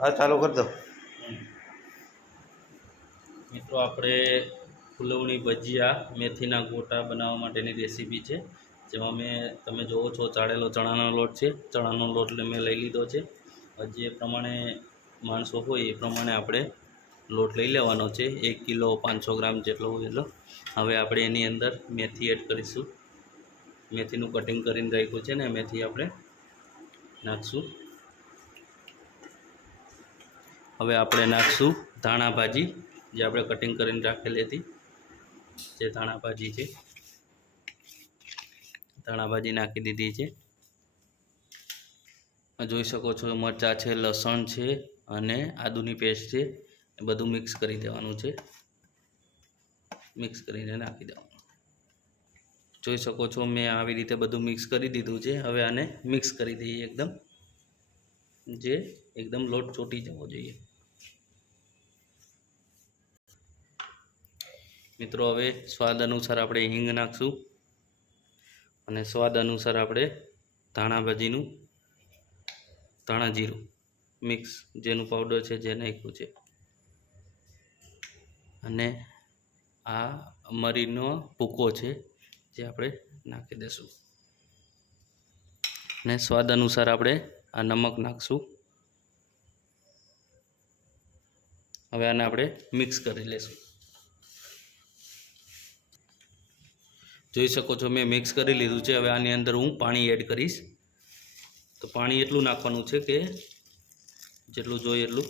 હા ચાલુ કરી દો મિત્રો, આપણે ફુલવણી ભજીયા મેથીના ગોટા બનાવવા માટેની રેસીપી છે, જેમાં તમે જોવો છો ચાળેલો ચણાનો લોટ છે. ચણાનો લોટ મેં લઈ લીધો છે. જે પ્રમાણે માણસો હોય એ પ્રમાણે આપણે લોટ લઈ લેવાનો છે. 1 કિલો 500 ગ્રામ જેટલો હોય એટલો. હવે આપણે એની અંદર મેથી એડ કરીશું. મેથીનું કટિંગ કરીને રાખ્યું છે ને મેથી આપણે નાખશું. હવે આપણે નાખશું ધાણા ભાજી, જે આપણે કટિંગ કરીને રાખેલી હતી, જે ધાણા ભાજી છે. ધાણા ભાજી નાખી દીધી છે. જોઈ શકો છો મરચાં છે, લસણ છે અને આદુની પેસ્ટ છે. એ બધું મિક્સ કરી દેવાનું છે. મિક્સ કરીને નાખી દેવાનું. જોઈ શકો છો મેં આવી રીતે બધું મિક્સ કરી દીધું છે. હવે આને મિક્સ કરી દઈએ એકદમ, જે એકદમ લોટ ચોટી જવો જોઈએ. મિત્રો, હવે સ્વાદ અનુસાર આપણે હિંગ નાખશું અને સ્વાદ અનુસાર આપણે ધાણા જીરું મિક્સ જેનું પાવડર છે જે નાખ્યું છે. અને આ મરીનો ભૂકો છે જે આપણે નાખી દઈશું. અને સ્વાદ અનુસાર આપણે આ નમક નાખશું. હવે આને આપણે મિક્સ કરી લઈશું. જોઈ શકો છો મેં મિક્સ કરી લીધું છે. હવે આની અંદર હું પાણી એડ કરીશ. તો પાણી એટલું નાખવાનું છે કે જેટલું જોઈએ એટલું,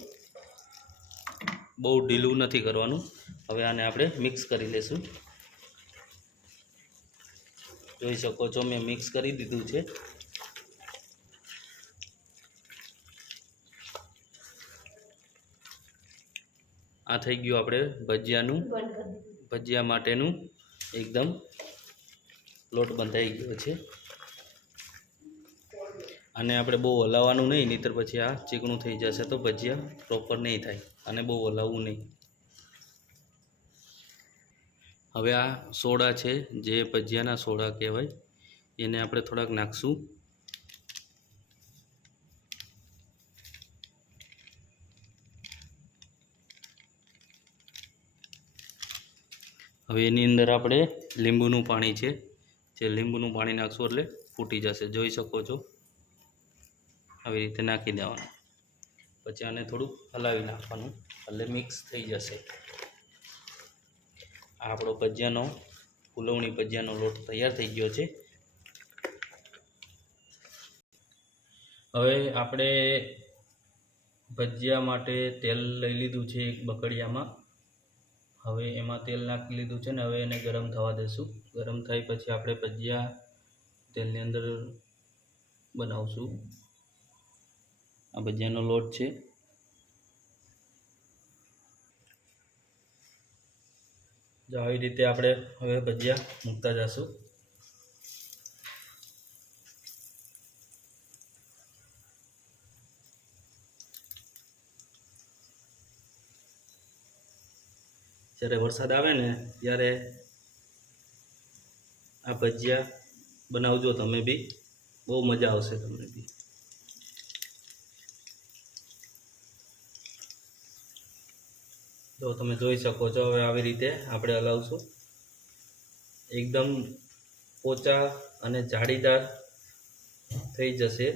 બહુ ઢીલું નથી કરવાનું. હવે આને આપણે મિક્સ કરી લઈશું. જોઈ શકો છો મેં મિક્સ કરી દીધું છે. આ થઈ ગયું આપણે ભજીયા માટેનું એકદમ લોટ બંધાઈ ગયો છે. આને આપણે બહુ હલાવવાનું નહીં, નહીંતર પછી આ ચીકણું થઈ જશે તો ભજીયા પ્રોપર નહીં થાય. આને બહુ હલાવવું નહીં. હવે આ સોડા છે, જે ભજીયાના સોડા કહેવાય, એને આપણે થોડાક નાખશું. હવે એની અંદર આપણે લીંબુનું પાણી છે, જે લીંબુનું પાણી નાખશું એટલે ફૂટી જશે. જોઈ શકો છો આવી રીતે નાખી દેવાનું. પછી આને થોડુંક હલાવી નાખવાનું એટલે મિક્સ થઈ જશે. આપણો ફુલવણી ભજીયાનો લોટ તૈયાર થઈ ગયો છે. હવે આપણે ભજીયા માટે તેલ લઈ લીધું છે એક બકડિયામાં. હવે એમાં તેલ નાખી લીધું છે ને હવે એને ગરમ થવા દઈશું. ગરમ થાય પછી આપણે ભજીયા તેલની અંદર બનાવશું. આ ભજીયાનો લોટ છે. જો આવી રીતે આપણે હવે ભજીયા મૂકતા જઈશું. જ્યારે વરસાદ આવે ને ત્યારે આ ભજીયા બનાવજો તમે બી, બહુ મજા આવશે તમને બી. તો તમે જોઈ શકો છો હવે આવી રીતે આપણે હલાવશું. એકદમ પોચા અને જાળીદાર થઈ જશે.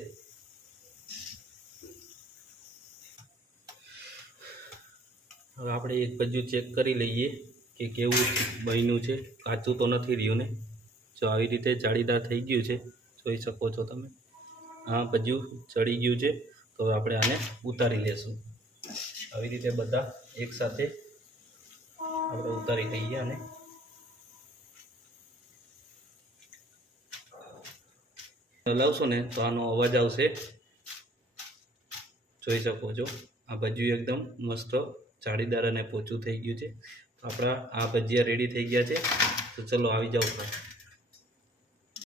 હવે આપણે એક ભજીયું ચેક કરી લઈએ કે કેવું બન્યું છે. કાચું તો નથી રહ્યું ને. જો આવી રીતે જાળીદાર થઈ ગયું છે, જોઈ શકો છો તમે. આ ભજીયું ચડી ગયું છે. તો આપણે આને ઉતારી લેશું. આવી રીતે બધા એકસાથે આપણે ઉતારી લઈએ. અને હલાવશો ને તો આનો અવાજ આવશે. જોઈ શકો છો આ ભજીયું એકદમ મસ્ત જાળીદાર અને પોચું થઈ ગયું છે. આપણા આ ભજીયા રેડી થઈ ગયા છે. તો ચલો આવી જાઓ.